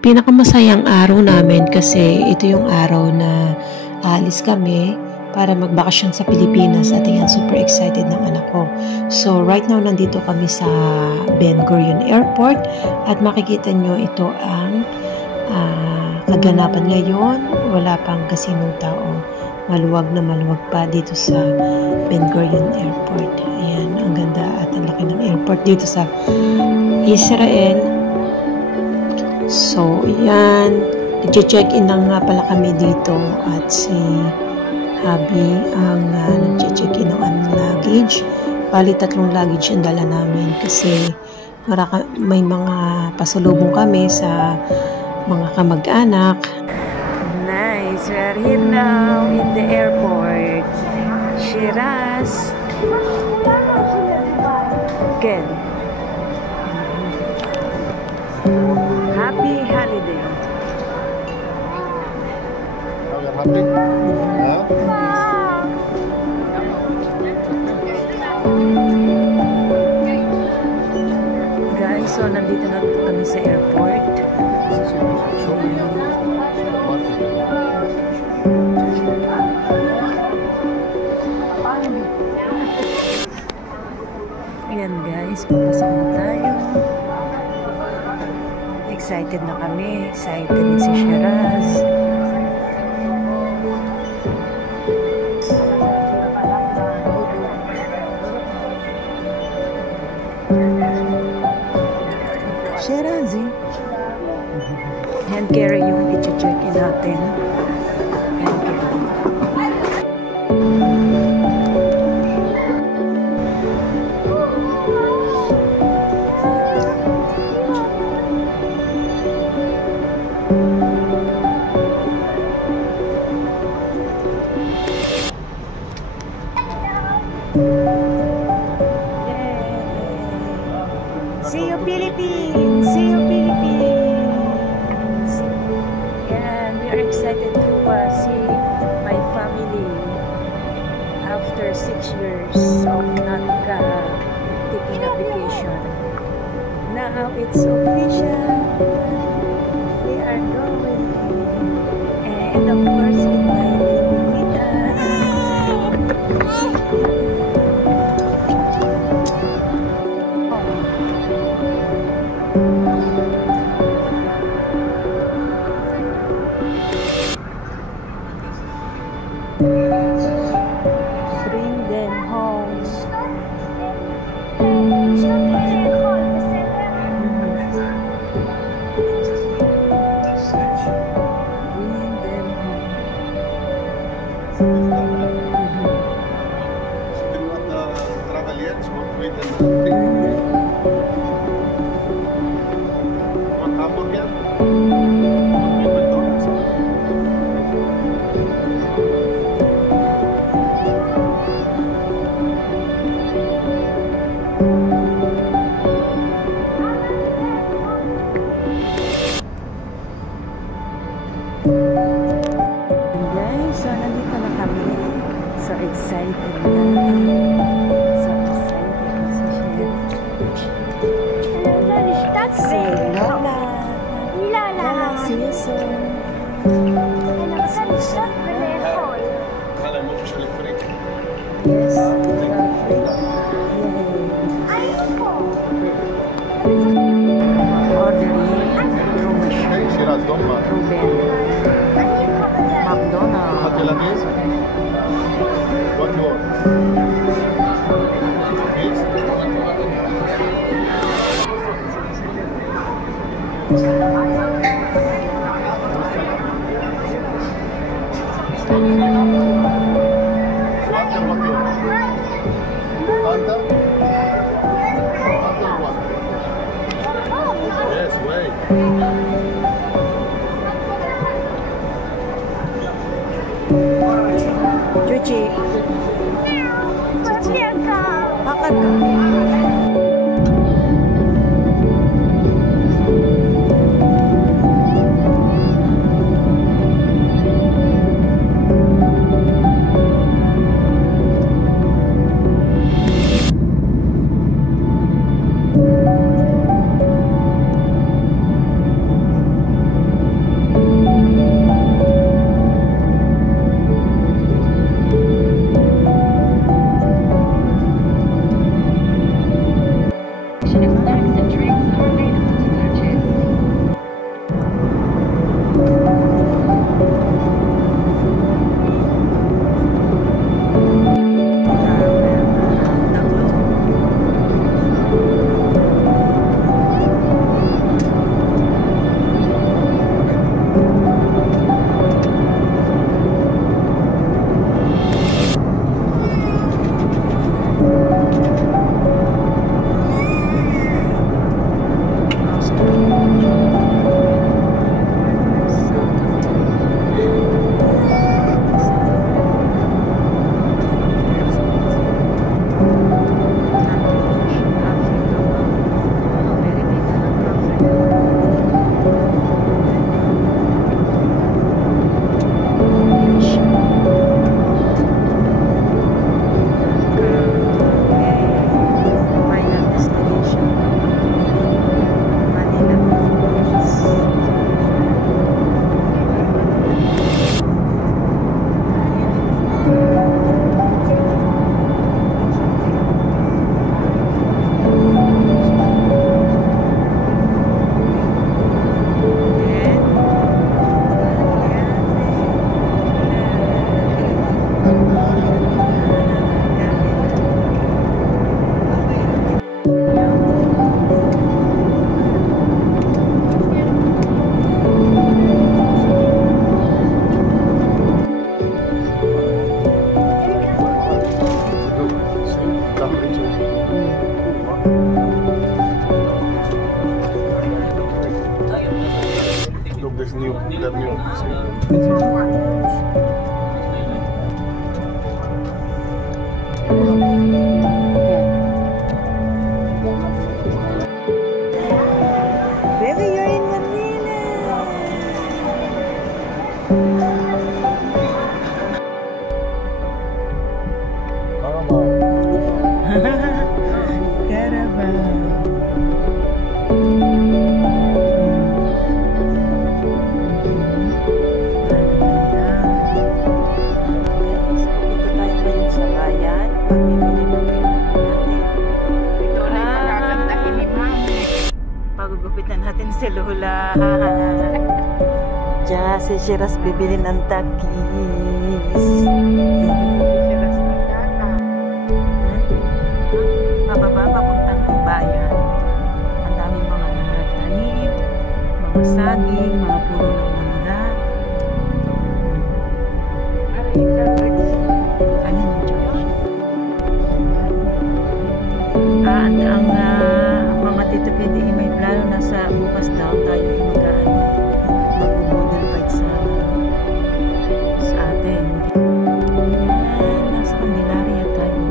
Pinakamasayang araw namin kasi ito yung araw na aalis kami para magbakasyon sa Pilipinas at yan, super excited ng anak ko. So right now nandito kami sa Ben Gurion Airport at makikita nyo ito ang kaganapan ngayon. Wala pang kasinong tao. Maluwag na maluwag pa dito sa Ben Gurion Airport. Ayan, ang ganda at ang laki ng airport dito sa Israel. So, yan. Nag-check-in na nga pala kami dito at si Habi ang nag-check-in ng anong luggage. Bali, 3 luggage ang dala namin kasi may mga pasalubong kami sa mga kamag-anak. Nice. We are here now in the airport. Shiraz. Good. Happy holiday. Happy? Yeah? Guys, so nandito na kami sa airport. Ayan guys, papasok na tayo. Excited na kami. Excited din si Shiraz. Shiraz eh. Hand carry yung i-check-in natin. Hand carry. See you Philippines! See you Philippines! And we are excited to see my family after 6 years of not taking a vacation. Now it's official. We are going. And of course, with my baby Nita. Bring them home. Guys, so nandito na kami. So excited na. So excited na si Shem. Si Lola. Lola, see you soon. Yes. McDonald's. What you want? Yes, wait. Chuchi. Bakit ka? this new, that new. Baby, you're in Manila. Pagugupitan natin si Lola. Diyan si Shiraz bibili ng takis. Pababa, papuntang bayan. Ang daming mga tanim, mga saging, mga puno ng mangga. Ano yung church? Ang mga tito pwede may plano na sa bukas daw tayo mag-model fight sa atin. Nasa Candelaria tayo.